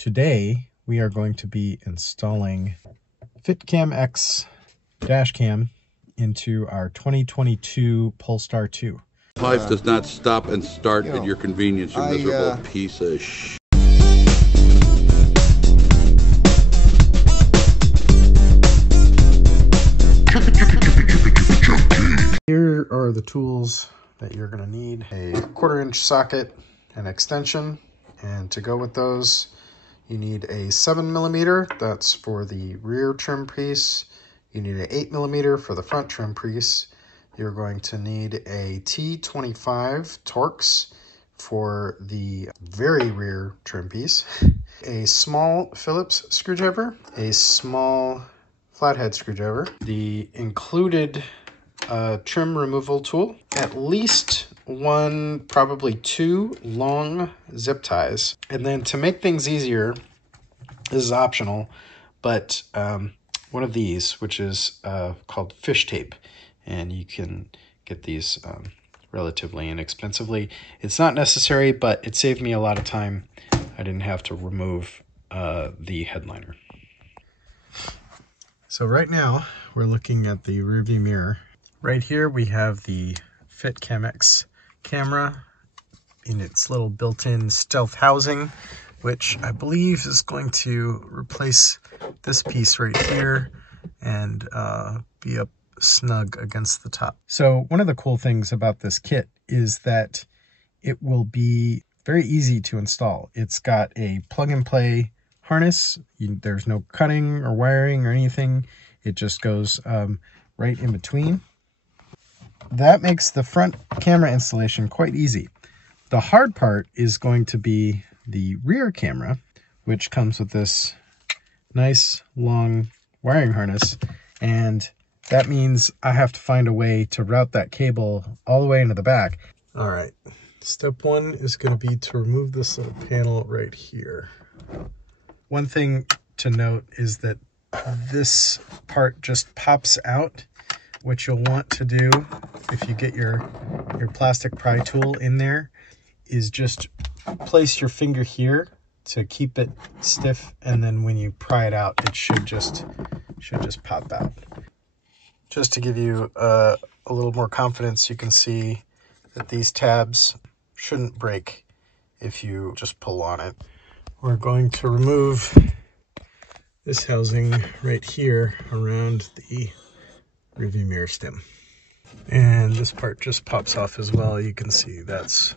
Today we are going to be installing FitCamX dash cam into our 2022 Polestar 2. Life does not stop and start at your convenience, you miserable piece of sh**. Here are the tools that you're going to need: a 1/4-inch socket, an extension, and to go with those you need a 7mm, that's for the rear trim piece. You need an 8mm for the front trim piece. You're going to need a T25 Torx for the very rear trim piece, a small Phillips screwdriver, a small flathead screwdriver, the included trim removal tool, at least one, probably two long zip ties. And then to make things easier, this is optional, but one of these, which is called fish tape, and you can get these relatively inexpensively. It's not necessary, but it saved me a lot of time. I didn't have to remove the headliner. So right now we're looking at the rearview mirror. Right here we have the FitCamX camera in its little built-in stealth housing, which I believe is going to replace this piece right here and be up snug against the top. So one of the cool things about this kit is that it will be very easy to install. It's got a plug-and-play harness. There's no cutting or wiring or anything. It just goes right in between. That makes the front camera installation quite easy. The hard part is going to be the rear camera, which comes with this nice long wiring harness, and that means I have to find a way to route that cable all the way into the back. All right, step one is going to be to remove this little panel right here. One thing to note is that this part just pops out. What you'll want to do if you get your plastic pry tool in there is just place your finger here to keep it stiff, and then when you pry it out, it should just pop out. Just to give you a little more confidence, you can see that these tabs shouldn't break if you just pull on it. We're going to remove this housing right here around the rearview mirror stem. And this part just pops off as well. You can see that's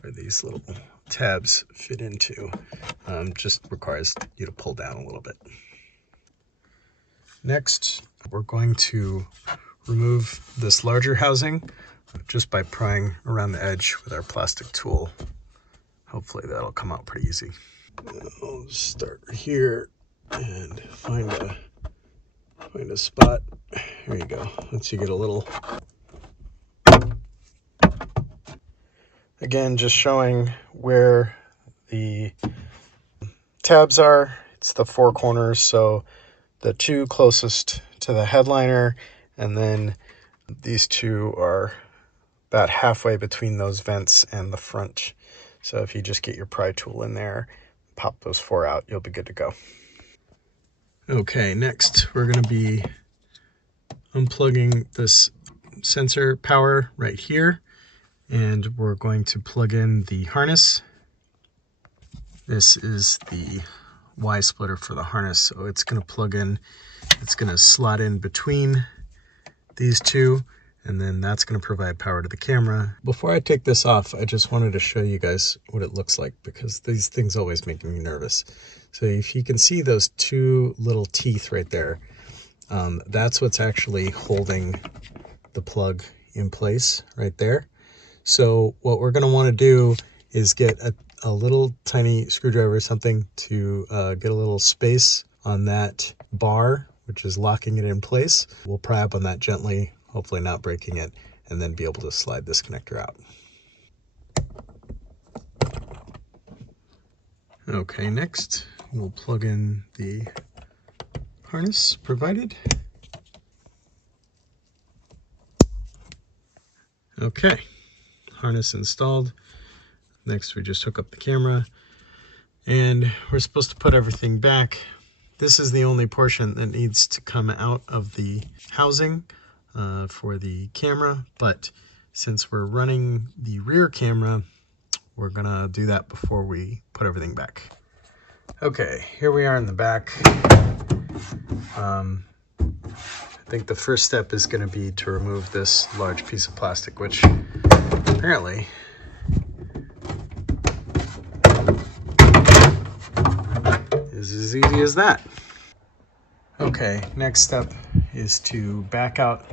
where these little tabs fit into. Just requires you to pull down a little bit. Next, we're going to remove this larger housing just by prying around the edge with our plastic tool. Hopefully that'll come out pretty easy. I'll start here and find a spot. There you go. Once you get a little, again, just showing where the tabs are. It's the four corners, so the two closest to the headliner, and then these two are about halfway between those vents and the front. So if you just get your pry tool in there, pop those four out, you'll be good to go. Okay, next we're going to be unplugging this sensor power right here, and we're going to plug in the harness. This is the Y splitter for the harness, so it's going to plug in, it's going to slot in between these two, and then that's going to provide power to the camera. Before I take this off, I just wanted to show you guys what it looks like, because these things always make me nervous. So if you can see those two little teeth right there, that's what's actually holding the plug in place right there. So what we're going to want to do is get a little tiny screwdriver or something to get a little space on that bar, which is locking it in place. We'll pry up on that gently, hopefully not breaking it, and then be able to slide this connector out. Okay, next we'll plug in the harness provided. Okay, harness installed. Next we just hook up the camera, And we're supposed to put everything back. This is the only portion that needs to come out of the housing for the camera, but since we're running the rear camera, we're gonna do that before we put everything back. Okay, here we are in the back. I think the first step is gonna be to remove this large piece of plastic, which apparently is as easy as that. Okay, next step is to back out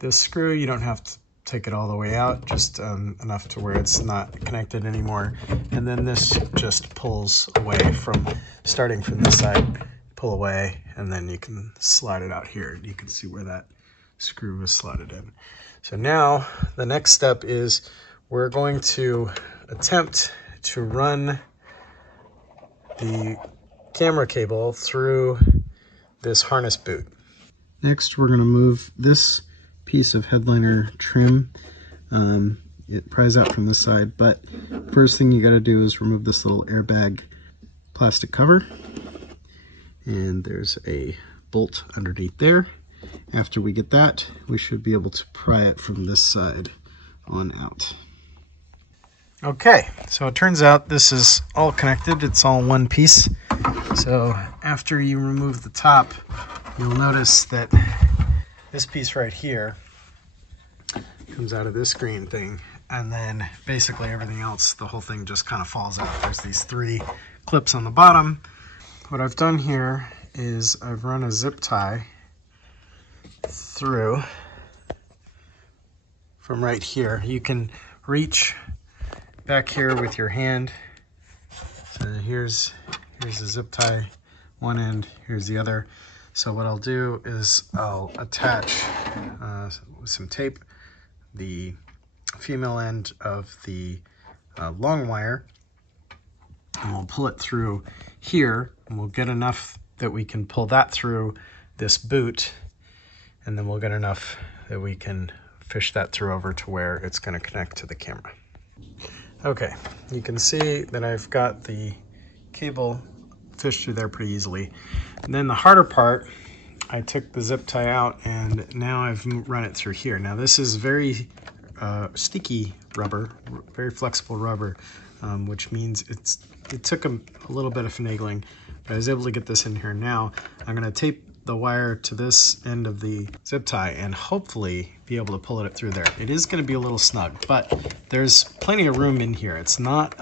this screw. You don't have to take it all the way out, just enough to where it's not connected anymore. And then this just pulls away from, starting from this side, pull away, and then you can slide it out here. You can see where that screw was slotted in. So now the next step is we're going to attempt to run the camera cable through this harness boot. Next, we're going to move this piece of headliner trim. It pries out from this side, but first thing you got to do is remove this little airbag plastic cover. And there's a bolt underneath there. After we get that, we should be able to pry it from this side on out. Okay, so it turns out this is all connected. It's all one piece. So after you remove the top, you'll notice that this piece right here comes out of this green thing, and then basically everything else, the whole thing just kind of falls out. There's these 3 clips on the bottom. What I've done here is I've run a zip tie through from right here. You can reach back here with your hand. So here's the zip tie, one end, here's the other. So what I'll do is I'll attach with some tape the female end of the long wire, and we'll pull it through here, and we'll get enough that we can pull that through this boot, and then we'll get enough that we can fish that through over to where it's going to connect to the camera. Okay, you can see that I've got the cable fished through there pretty easily. And then the harder part, I took the zip tie out, and now I've run it through here. Now this is very sticky rubber, very flexible rubber, which means it took a little bit of finagling, but I was able to get this in here. Now I'm going to tape the wire to this end of the zip tie and hopefully be able to pull it through there. It is going to be a little snug, but there's plenty of room in here. It's not,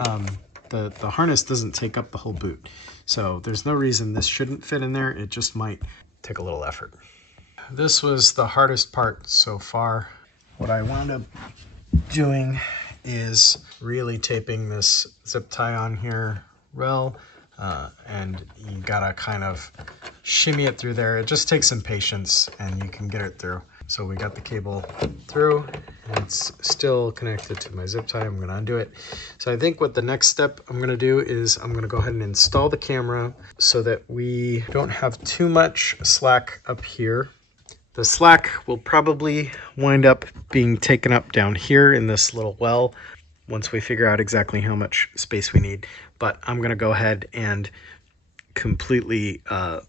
the harness doesn't take up the whole boot. So there's no reason this shouldn't fit in there. It just might take a little effort. This was the hardest part so far. What I wound up doing is really taping this zip tie on here well, and you gotta kind of shimmy it through there. It just takes some patience and you can get it through. So we got the cable through, and it's still connected to my zip tie. I'm gonna undo it. So I think what the next step I'm gonna do is I'm gonna go ahead and install the camera so that we don't have too much slack up here. The slack will probably wind up being taken up down here in this little well once we figure out exactly how much space we need. But I'm gonna go ahead and completely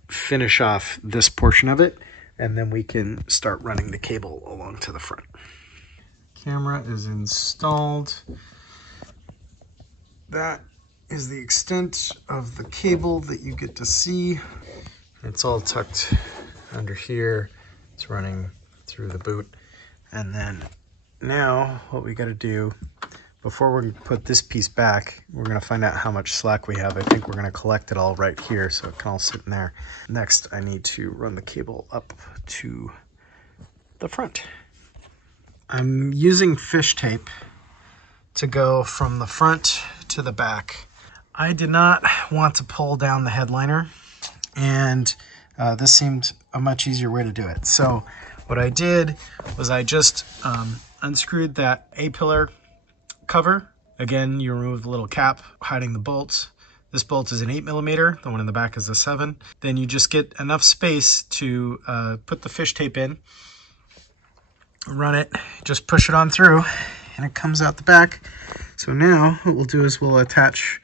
finish off this portion of it, and then we can start running the cable along to the front. Camera is installed. That is the extent of the cable that you get to see. It's all tucked under here. It's running through the boot. And then now what we got to do before we put this piece back, we're going to find out how much slack we have. I think we're going to collect it all right here so it can all sit in there. Next, I need to run the cable up to the front. I'm using fish tape to go from the front to the back. I did not want to pull down the headliner, and this seemed a much easier way to do it. So what I did was I just unscrewed that A-pillar cover. Again, you remove the little cap hiding the bolts. This bolt is an 8mm, the one in the back is a 7. Then you just get enough space to put the fish tape in, run it, just push it on through, and it comes out the back. So now what we'll do is we'll attach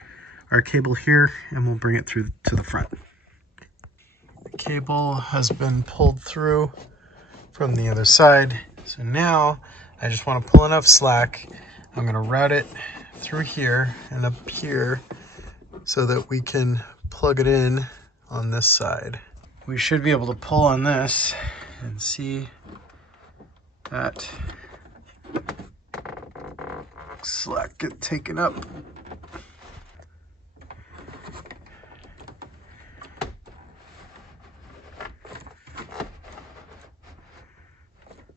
our cable here and we'll bring it through to the front. The cable has been pulled through from the other side. So now I just want to pull enough slack. I'm going to route it through here and up here so that we can plug it in on this side. We should be able to pull on this and see that slack get taken up.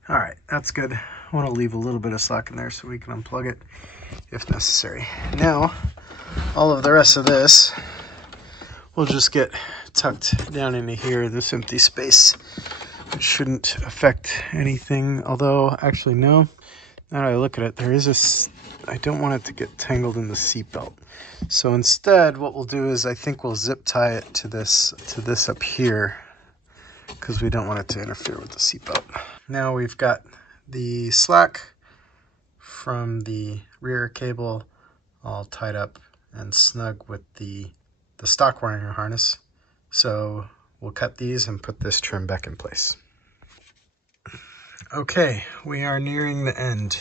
All right, that's good. I want to leave a little bit of slack in there so we can unplug it if necessary. Now, all of the rest of this will just get tucked down into here, this empty space. It shouldn't affect anything, although actually no. Now that I look at it, there is I don't want it to get tangled in the seatbelt. So instead, what we'll do is I think we'll zip tie it to this up here because we don't want it to interfere with the seatbelt. Now we've got the slack from the rear cable all tied up and snug with the stock wiring harness. So we'll cut these and put this trim back in place. Okay, we are nearing the end.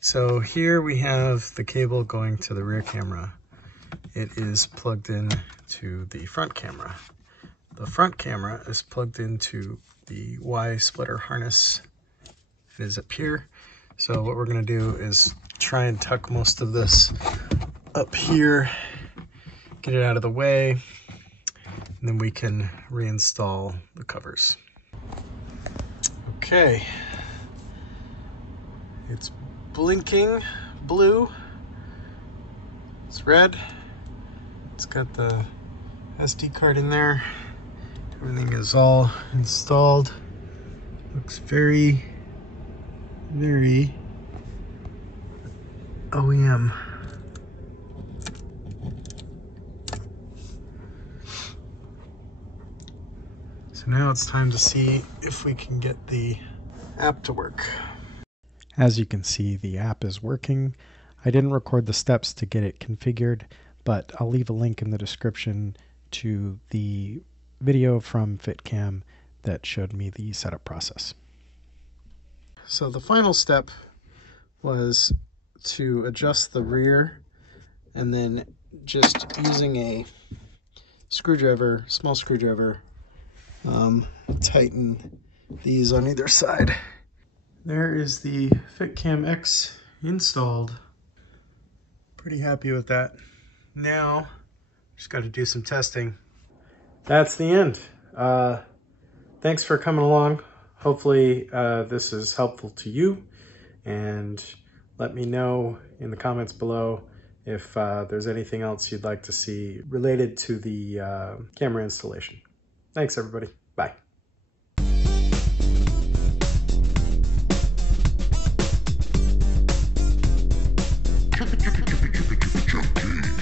So here we have the cable going to the rear camera. It is plugged in to the front camera. The front camera is plugged into the Y splitter harness. It is up here. So what we're going to do is try and tuck most of this up here, get it out of the way, and then we can reinstall the covers. Okay, it's blinking blue, it's red, it's got the SD card in there, everything is all installed, looks very, very OEM. So now it's time to see if we can get the app to work. As you can see, the app is working. I didn't record the steps to get it configured, but I'll leave a link in the description to the video from FitCam that showed me the setup process. So the final step was to adjust the rear and then just using a screwdriver, small screwdriver, tighten these on either side. There is the FitCamX installed. Pretty happy with that. Now, just got to do some testing. That's the end. Thanks for coming along. Hopefully this is helpful to you, and let me know in the comments below if there's anything else you'd like to see related to the camera installation. Thanks everybody. Bye.